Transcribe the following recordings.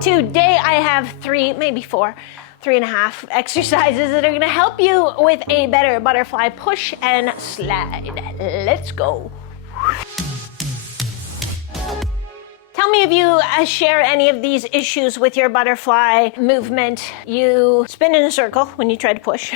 Today I have three and a half exercises that are going to help you with a better butterfly push and slide. Let's go. Tell me if you share any of these issues with your butterfly movement. You spin in a circle when you try to push.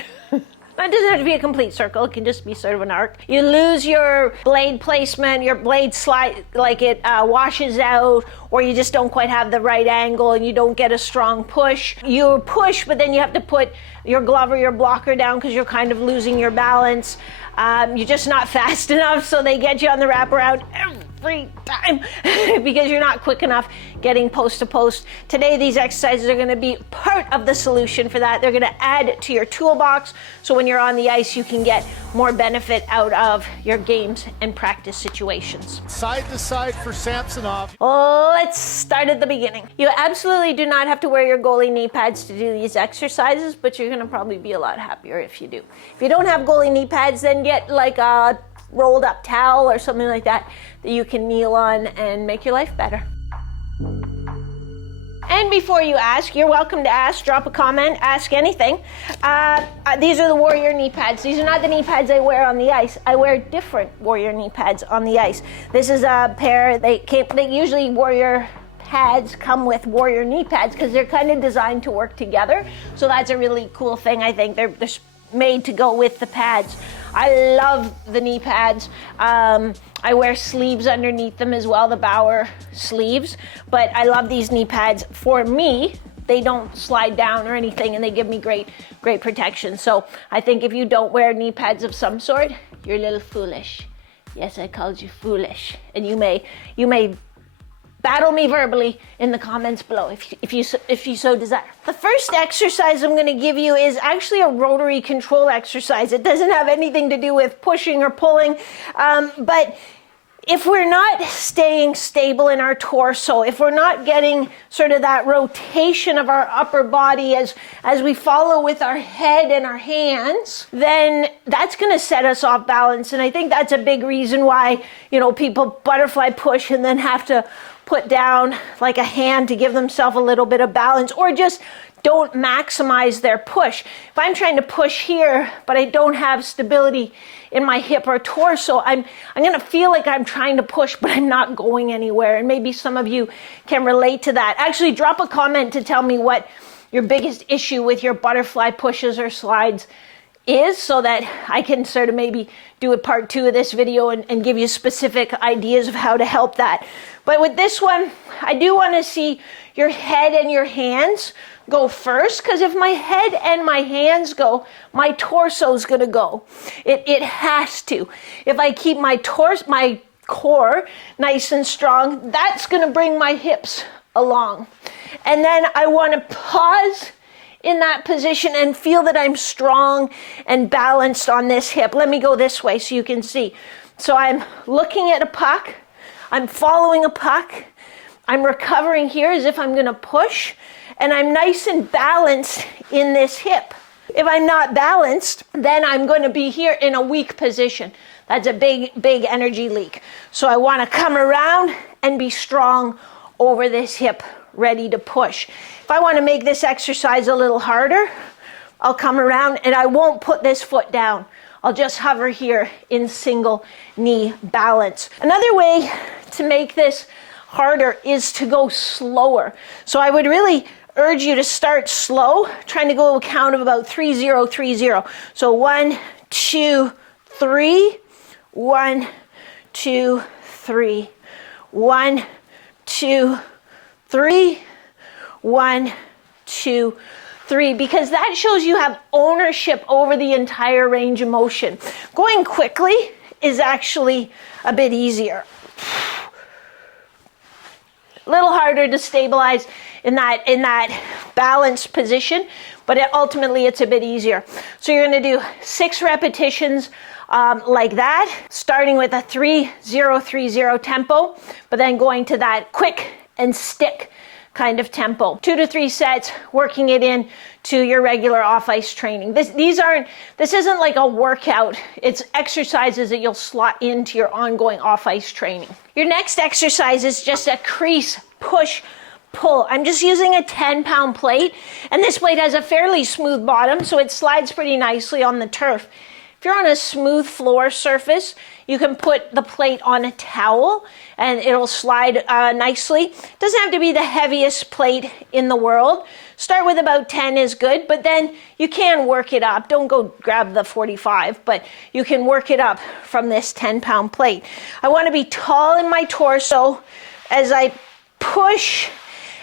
It doesn't have to be a complete circle, it can just be sort of an arc. You lose your blade placement, your blade slide, like it washes out, or you just don't quite have the right angle and you don't get a strong push. You push, but then you have to put your glove or your blocker down because you're kind of losing your balance. You're just not fast enough, so they get you on the wraparound every time because you're not quick enough getting post to post. Today, these exercises are going to be part of the solution for that. They're going to add to your toolbox, so when you're on the ice, you can get more benefit out of your games and practice situations. Side to side for Samsonov. Let's start at the beginning. You absolutely do not have to wear your goalie knee pads to do these exercises, but you're going to probably be a lot happier if you do. If you don't have goalie knee pads, then get like a rolled up towel or something like that you can kneel on and make your life better. And before you ask, you're welcome to ask, drop a comment, ask anything. These are the Warrior knee pads. These are not the knee pads I wear on the ice. I wear different Warrior knee pads on the ice. This is a pair, they usually Warrior pads come with Warrior knee pads because they're kind of designed to work together. So that's a really cool thing, I think. They're made to go with the pads. I love the knee pads. I wear sleeves underneath them as well, the Bauer sleeves, but I love these knee pads. For me, they don't slide down or anything, and they give me great protection. So I think if you don't wear knee pads of some sort, you're a little foolish. Yes, I called you foolish, and you may battle me verbally in the comments below if you so desire. The first exercise I'm going to give you is actually a rotary control exercise. It doesn't have anything to do with pushing or pulling, but if we're not staying stable in our torso, if we're not getting sort of that rotation of our upper body as we follow with our head and our hands, then that's going to set us off balance. And I think that's a big reason why, people butterfly push and then have to put down like a hand to give themselves a little bit of balance, or just don't maximize their push. If I'm trying to push here, but I don't have stability in my hip or torso, I'm going to feel like I'm trying to push, but I'm not going anywhere. And maybe some of you can relate to that. Actually, drop a comment to tell me what your biggest issue with your butterfly pushes or slides is, so that I can sort of maybe do a part 2 of this video and give you specific ideas of how to help that. But with this one, I do want to see your head and your hands go first, because if my head and my hands go, my torso's going to go. It has to. If I keep my core nice and strong, that's going to bring my hips along. And then I want to pause in that position and feel that I'm strong and balanced on this hip. Let me go this way so you can see. So I'm looking at a puck, I'm following a puck, I'm recovering here as if I'm going to push, and I'm nice and balanced in this hip. If I'm not balanced, then I'm going to be here in a weak position. That's a big energy leak. So I want to come around and be strong over this hip, ready to push. If I want to make this exercise a little harder, I'll come around and I won't put this foot down. I'll just hover here in single knee balance. Another way to make this harder is to go slower. So I would really urge you to start slow, trying to go a count of about 3-0-3-0. So 1, 2, 3, 1, 2, 3, 1, 2, 3, 1, 2, 3, because that shows you have ownership over the entire range of motion. Going quickly is actually a bit easier. A little harder to stabilize in that balanced position, but ultimately it's a bit easier. So you're going to do 6 repetitions like that, starting with a 3-0-3-0 tempo, but then going to that quick and stick kind of tempo. 2 to 3 sets, working it in to your regular off-ice training. This isn't like a workout. It's exercises that you'll slot into your ongoing off-ice training. Your next exercise is just a crease push pull. I'm just using a 10-pound plate, and this plate has a fairly smooth bottom, so it slides pretty nicely on the turf. If you're on a smooth floor surface, you can put the plate on a towel and it'll slide nicely. It doesn't have to be the heaviest plate in the world. Start with about 10 is good, but then you can work it up. Don't go grab the 45, but you can work it up from this 10-pound plate. I want to be tall in my torso as I push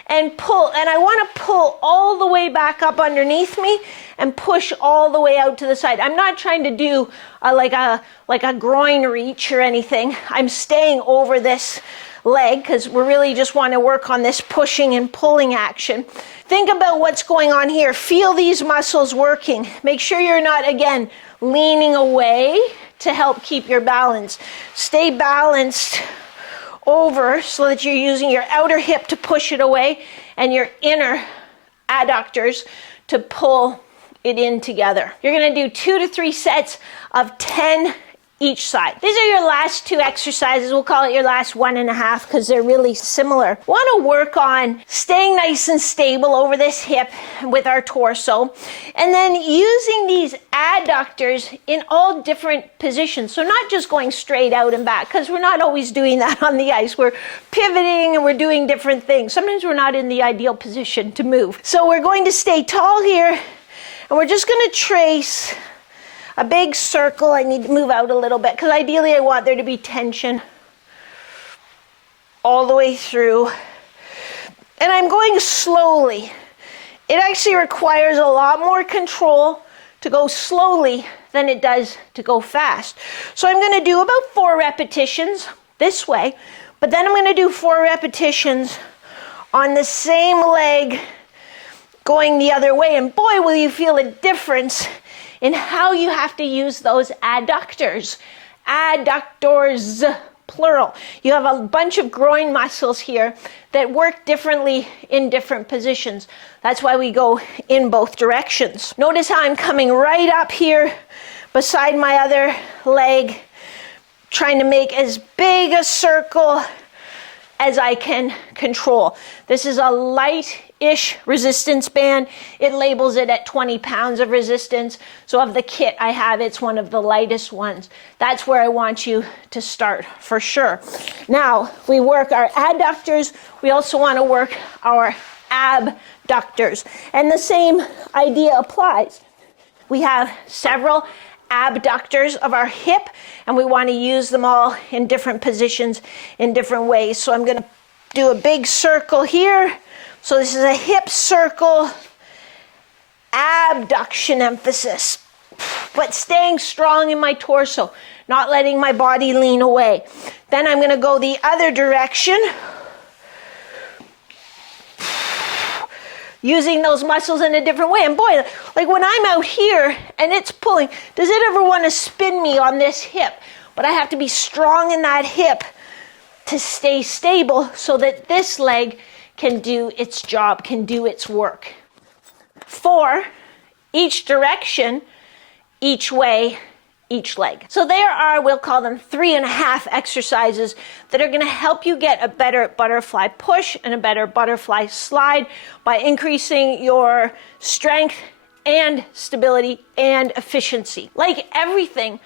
and pull, and I want to pull all the way back up underneath me and push all the way out to the side. I'm not trying to do like a groin reach or anything. I'm staying over this leg because we really just want to work on this pushing and pulling action. Think about what's going on here. Feel these muscles working. Make sure you're not, again, leaning away to help keep your balance. Stay balanced over so that you're using your outer hip to push it away and your inner adductors to pull it in together. You're going to do 2 to 3 sets of 10 each side. These are your last 2 exercises. We'll call it your last 1.5 because they're really similar. Want to work on staying nice and stable over this hip with our torso, and then using these adductors in all different positions. So not just going straight out and back, because we're not always doing that on the ice. We're pivoting and we're doing different things. Sometimes we're not in the ideal position to move. So we're going to stay tall here, and we're just going to trace a big circle. I need to move out a little bit because ideally I want there to be tension all the way through. And I'm going slowly. It actually requires a lot more control to go slowly than it does to go fast. So I'm going to do about 4 repetitions this way, but then I'm going to do 4 repetitions on the same leg going the other way. And boy, will you feel a difference in how you have to use those adductors. Adductors, plural. You have a bunch of groin muscles here that work differently in different positions. That's why we go in both directions. Notice how I'm coming right up here beside my other leg, trying to make as big a circle as I can control. This is a light-ish resistance band. It labels it at 20 pounds of resistance. So of the kit I have, it's one of the lightest ones. That's where I want you to start for sure. Now, we work our adductors. We also want to work our abductors. And the same idea applies. We have several abductors of our hip, and we want to use them all in different positions in different ways. So I'm going to do a big circle here. So this is a hip circle, abduction emphasis, but staying strong in my torso, not letting my body lean away. Then I'm going to go the other direction, using those muscles in a different way. And boy, like when I'm out here and it's pulling, does it ever want to spin me on this hip? But I have to be strong in that hip to stay stable so that this leg can do its job, can do its work. 4, each direction, each way, each leg. So there are, we'll call them 3.5 exercises that are going to help you get a better butterfly push and a better butterfly slide by increasing your strength and stability and efficiency. Like everything,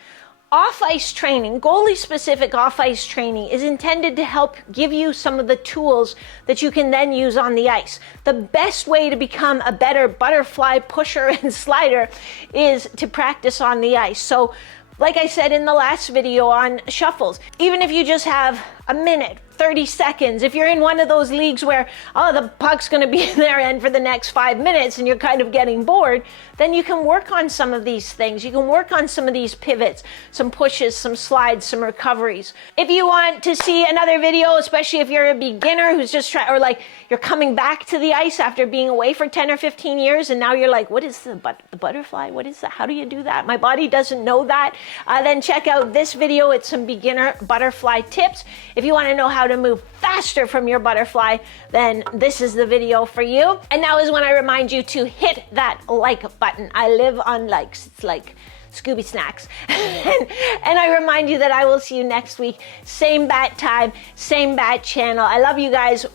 off-ice training, goalie-specific off-ice training is intended to help give you some of the tools that you can then use on the ice. The best way to become a better butterfly pusher and slider is to practice on the ice. So, like I said in the last video on shuffles, even if you just have a minute, 30 seconds, if you're in one of those leagues where, oh, the puck's going to be in their end for the next 5 minutes and you're kind of getting bored, then you can work on some of these things. You can work on some of these pivots, some pushes, some slides, some recoveries. If you want to see another video, especially if you're a beginner who's just trying, or like you're coming back to the ice after being away for 10 or 15 years and now you're like, what is the butterfly? What is that? How do you do that? My body doesn't know that. Then check out this video. It's some beginner butterfly tips. If you want to know how to move faster from your butterfly, then this is the video for you. And now is when I remind you to hit that like button. I live on likes. It's like Scooby Snacks. And I remind you that I will see you next week. Same bat time, same bat channel. I love you guys.